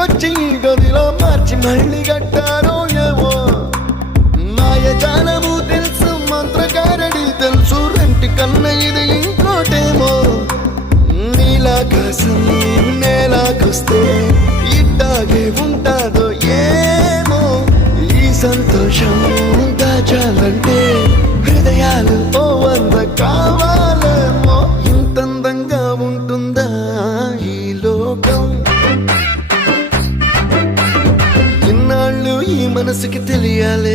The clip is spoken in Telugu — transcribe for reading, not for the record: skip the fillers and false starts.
ఇంటికొచ్చి గదిలో మార్చి మళ్ళీ కట్టారో ఏమో మాయజాలము తెలుసు మంత్రకారడి తెలుసు రెంటి కన్న ఇది ఇంకోటేమో నీలాకాశం నేలాకొస్తే ఇట్టాగే ఉంటాదో ఏమో ఈ సంతోషం దాచాలంటే హృదయాలు ఓ వంద కావాలేమో ఇంతందంగా ఉంటుందా ఈ లోకం ఇన్నాళ్ళు ఈ మనసుకి తెలియాలే